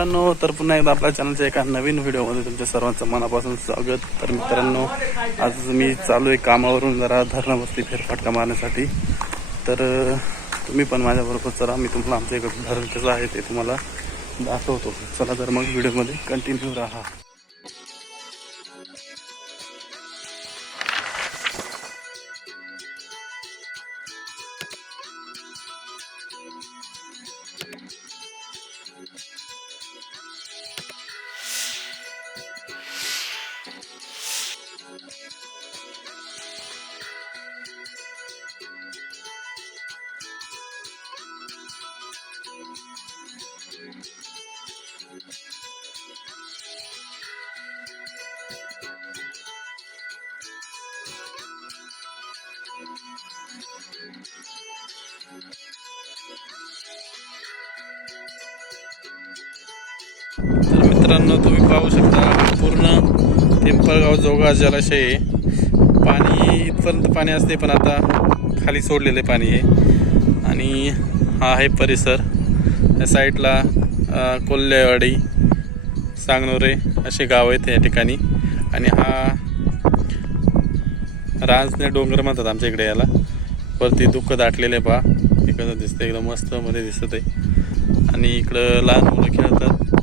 मित्रांनो तर पुन्हा एकदा आपल्या चॅनलच्या एका नवीन व्हिडिओमध्ये तुमच्या सर्वांचं मनापासून स्वागत. तर मित्रांनो आज मी चालू आहे कामावरून जरा धरणावरती फेरफटका मारण्यासाठी. तर तुम्ही पण माझ्याबरोबर चला मी तुम्हाला आमच्या इकडं धरण कसं आहे ते तुम्हाला दाखवतो. चला तर मग व्हिडिओमध्ये कंटिन्यू राहा. तर मित्रांनो तुम्ही पाहू शकता पूर्ण पिंपळगाव जोगा जलाशय आहे. पाणी इथपर्यंत पाणी असते पण आता खाली सोडलेले पाणी आहे. आणि हा आहे परिसर. या साईडला कोल्हेवाडी सांगनोरे असे गाव आहेत या ठिकाणी. आणि हा राजने डोंगर म्हणतात आमच्या इकडे याला. वरती दुःख दाटलेले पहा. इकडं दिसतं एकदम मस्त मध्ये दिसत आहे आणि इकडं लहान मुलं खेळतात.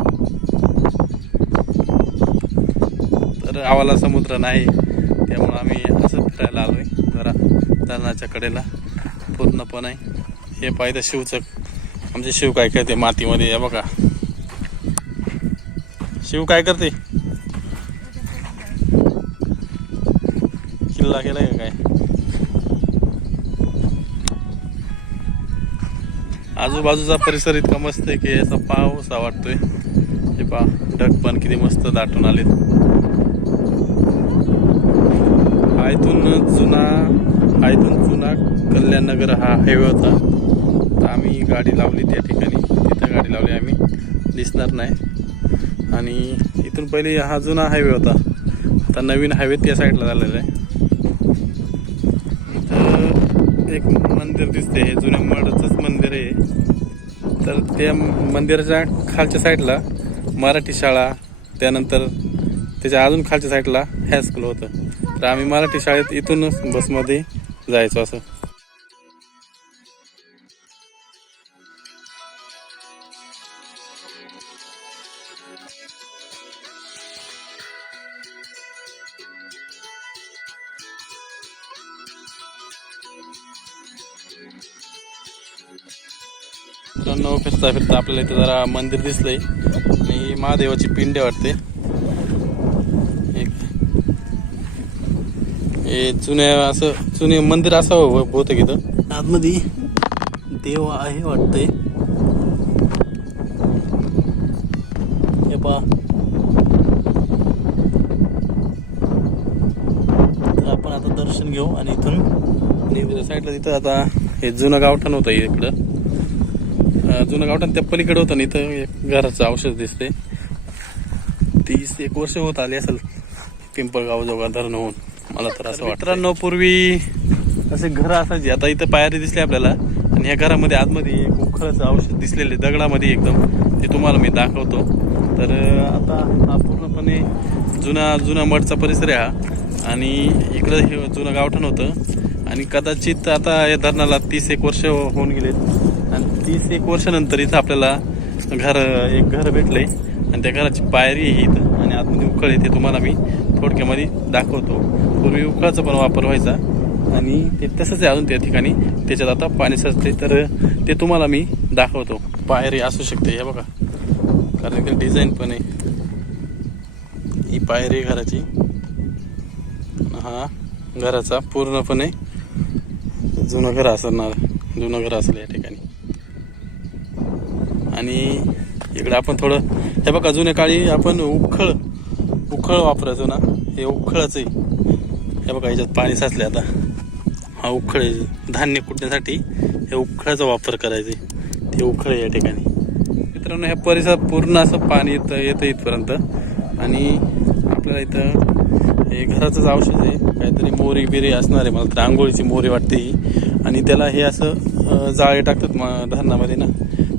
तर आवाला समुद्र नाही. त्यामुळं आम्ही असं फिरायला आलोय. जरा धरणाच्या कडेला. पूर्णपणे. हे पाहिजे शिवचं. आमचे शिव काय करते मातीमध्ये? या बघा. शिव काय करते? किल्ला केलाय का काय? आजूबाजूचा परिसर इतका मस्त आहे की याचा पावसा वाटतोय. हे पहा ढग पण किती मस्त दाटून आलेत. इथून जुना हा इथून जुना कल्याणनगर हा हायवे होता. तर आम्ही गाडी लावली त्या ठिकाणी. तिथं गाडी लावली आम्ही. दिसणार नाही. आणि इथून पहिले हा जुना हायवे होता. आता नवीन हायवे त्या साईडला झालेला आहे. इथं एक मंदिर दिसते हे जुन्या मडचंच मंदिर आहे. तर त्या मंदिराच्या खालच्या साईडला मराठी शाळा त्यानंतर त्याच्या अजून खालच्या साईडला हायस्कूल होतं. तर आम्ही मराठी शाळेत इथूनच बसमध्ये जायचो असं. फिरता फिरता आपल्याला इथं जरा मंदिर दिसलंय आणि महादेवाची पिंड वाटते एक हे जुन्या असं जुने मंदिर असावं बहुतेक इथं. आतमध्ये देव आहे वाटतंय. हे पहा. तर आपण आता दर्शन घेऊ आणि इथून नेहमीच्या साईडला तिथं आता हे जुनं गावठण होतं इकडं. जुनं गावठण त्या पलीकडे होतं ना इथं एक घराचं औषध दिसते तीस एक वर्ष होत आली असेल पिंपळगाव जोगा धरण होऊन. मला तर असं वाटतं मित्रांनो पूर्वी असे घर असायचे. आता इथं पायरी दिसली आपल्याला. आणि या घरामध्ये आतमध्ये एक उखळाचं औषध दिसलेले दगडामध्ये एकदम. ते तुम्हाला मी दाखवतो. तर आता हा पूर्णपणे जुना जुना मठचा परिसर आहे हा. आणि इकडं हे जुनं गावठण होतं. आणि कदाचित आता या धरणाला तीस एक वर्ष होऊन गेलेत. आणि तीस एक वर्षानंतर इथं आपल्याला घर एक घर भेटलंय. आणि त्या घराची पायरी आहे इथं. आतमध्ये उकळ आहे ते तुम्हाला मी थोडक्यामध्ये दाखवतो. पूर्वी उकळाचा पण वापर व्हायचा आणि ते तसंच आहे अजून त्या ठिकाणी. त्याच्यात आता पाणी साचते तर ते तुम्हाला मी दाखवतो. पायरी असू शकते हे बघा. कारण की डिझाईन पण आहे. ही पायरी घराची. हा घराचा पूर्णपणे जुनं घर असणार. जुनं घर असेल या ठिकाणी. आणि इकडे आपण थोडं हे बघा जुन्या काळी आपण उखळ उखळ वापरायचो ना हे उखळच आहे हे बघा ह्याच्यात पाणी साचले आता. हा उखळ आहे. धान्य कुटण्यासाठी हे उखळाचा वापर करायचे ते उखळ आहे या ठिकाणी. मित्रांनो ह्या परिसरात पूर्ण असं पाणी येतं येतं इथपर्यंत. आणि आपल्याला इथं हे घराचंच औषध आहे. काहीतरी मोरी बिरी असणार आहे. मला तर आंघोळीची मोरी वाटते ही. आणि त्याला हे असं जाळे टाकतात म धरणामध्ये ना.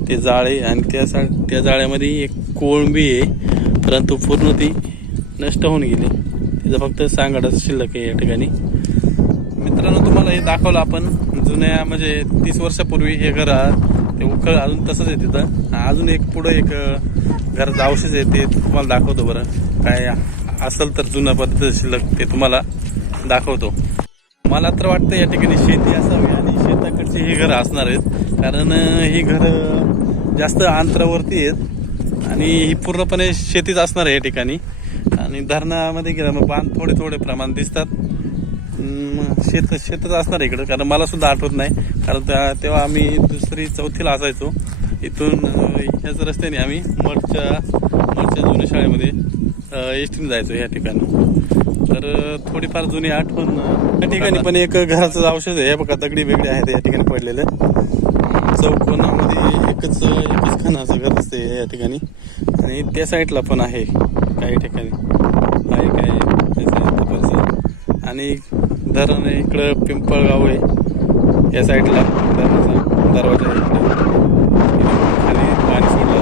ते जाळे आणि त्या सा त्या जाळ्यामध्ये एक कोळंबी आहे. परंतु पूर्ण ती नष्ट होऊन गेली. तिचं फक्त सांगाडच शिल्लक आहे या ठिकाणी. मित्रांनो तुम्हाला हे दाखवलं आपण. जुन्या म्हणजे तीस वर्षापूर्वी हे घर ते उखळ अजून तसंच आहे तिथं. अजून एक पुढं एक अं, घराचं अवशेष आहे ते तुम्हाला दाखवतो बरं. काय असेल तर जुन्या पद्धतीचं शिल्लक ते तुम्हाला दाखवतो. मला तर वाटतं या ठिकाणी शेती असावी आणि शेताकडची ही घरं असणार आहेत. कारण ही घरं जास्त अंतरावरती आहेत. आणि ही पूर्णपणे शेतीच असणार आहे या ठिकाणी. आणि धरणामध्ये गेलं मग बांध थोडे थोडे प्रमाण दिसतात. शेत शेतच असणार आहे इकडं कारण मला सुद्धा आठवत नाही. कारण तेव्हा आम्ही दुसरी चौथीला असायचो. इथून ह्याच रस्त्याने आम्ही मठच्या मठच्या जुन्या शाळेमध्ये एस टीने जायचो या ठिकाणी. तर थोडीफार जुनी आठवण या ठिकाणी पण एक घराचं औषध आहे. हे बघा दगडी वेगळी आहेत या ठिकाणी पडलेलं. चौकोनामध्ये एकच एकच खानाचं घर असते या ठिकाणी. आणि त्या साईडला पण आहे काही ठिकाणी. आहे काय आणि धरण आहे इकडं पिंपळगाव आहे. या साईडला धरणाचा दरवाजा इकडं. खाली पाणी सोडलं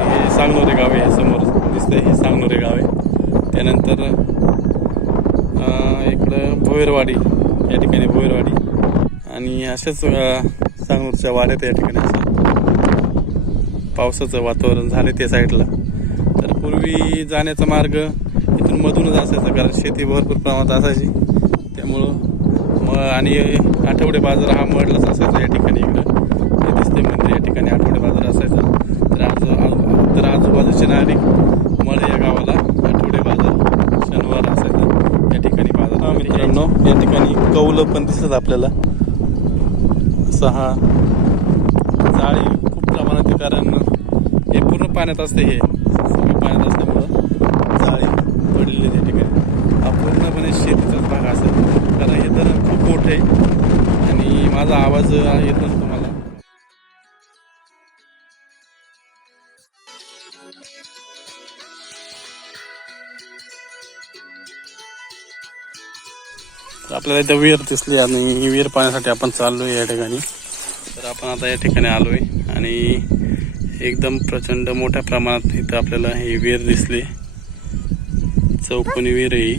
आणि हे सांगनोरे गाव आहे समोर दिसतंय हे सांगनोरे गाव आहे. त्यानंतर इकडं भोयरवाडी या ठिकाणी भोयरवाडी आणि असेच सांगूरच्या वाड्यात या ठिकाणी असं पावसाचं वातावरण झालं त्या साईडला. तर पूर्वी जाण्याचा मार्ग इथून मधूनच असायचा कारण शेती भरपूर प्रमाणात असायची. त्यामुळं म आणि आठवडे बाजार हा मडलाच असायचा या ठिकाणी इकडं. हे दिसते मंदिर या ठिकाणी आठवडे बाजार असायचा. तर आजू तर आजूबाजूचे नागरिक मळ या गावाला आठवडे बाजार शनिवार असायचा. या ठिकाणी बाजार मित्रांनो या ठिकाणी कौलं पण दिसत आपल्याला. सहा जाळी खूप प्रमाणात आहे कारण हे पूर्ण पाण्यात असते हे. सगळं पाण्यात असल्यामुळं जाळी पडलेली त्या ठिकाणी. हा पूर्णपणे शेतीचाच भाग असेल. कारण हे धरण खूप मोठं आहे. आणि माझा आवाज येत नसतो मला आपल्याला इथं विहीर दिसली आणि विहीर पाण्यासाठी आपण चाललोय या ठिकाणी. तर आपण आता या ठिकाणी आलोय आणि एकदम प्रचंड मोठ्या प्रमाणात इथं आपल्याला ही विहीर दिसली. चौकोनी विहीर ही.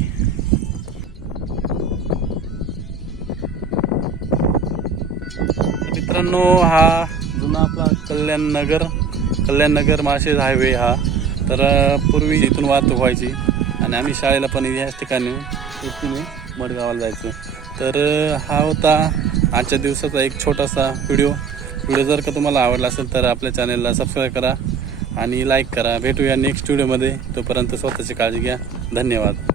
मित्रांनो हा जुना आपला कल्याण नगर कल्याण नगर माळशेज हायवे हा. तर पूर्वी इथून वाहतूक व्हायची आणि आम्ही शाळेला पण याच ठिकाणी मडगावाला जायचं. तर हा होता आजच्या दिवसाचा एक छोटासा व्हिडिओ. व्हिडिओ जर का तुम्हाला आवडला असेल तर आपल्या चॅनलला सबस्क्राईब करा आणि लाईक करा. भेटूया नेक्स्ट व्हिडिओमध्ये. तोपर्यंत स्वतःची काळजी घ्या. धन्यवाद.